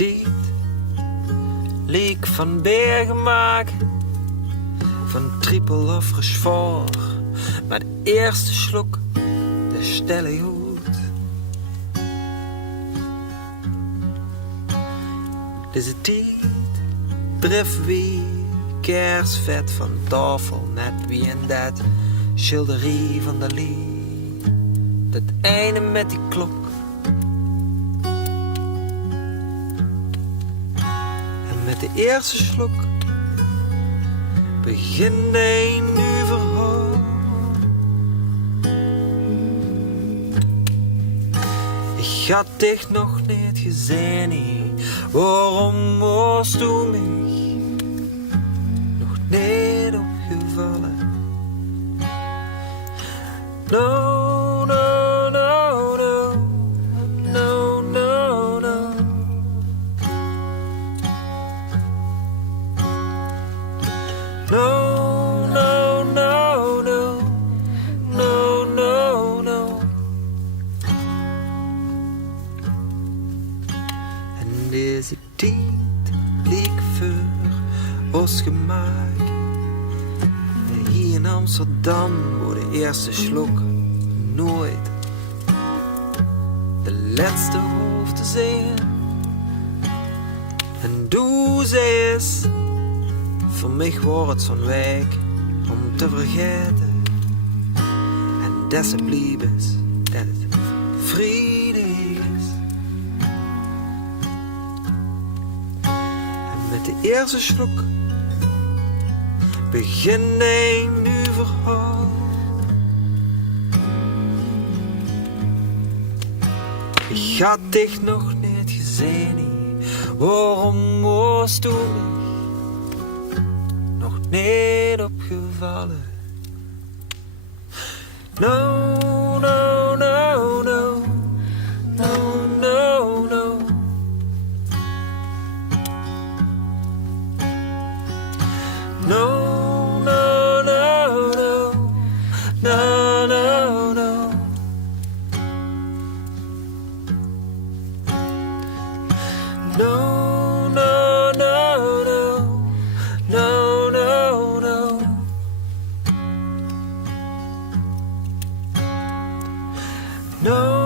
tijd leek van bergen maken, van trippel of resvoor, maar de eerste slok, de stel je goed. Deze tijd tref wie kersvet van tafel, net wie in dat schilderie van Dali, dat einde met die klok. Met de eerste slok begint een nieuw verhaal. Ik had dich nog niet gezien, waarom was du mij nog niet opgevallen? No, no, no, no, no, no, no. No, no, no, no, no, no, no. En deze tijd leek voor ons gemaakt. Hier in Amsterdam wordt de eerste slok nooit de laatste hoeft te zijn. En doe ze is. Voor mij wordt het zo'n week om te vergeten. En deshalb is dat het vrede is. En met de eerste slok begint een nieuw verhaal. Ik had dich nog niet gezien, waarom was du mij nog niet opgevallen? No, no, no, no, no, no, no. No, no, no, no, no, no, no. No, no, no, no, no, no, no. No.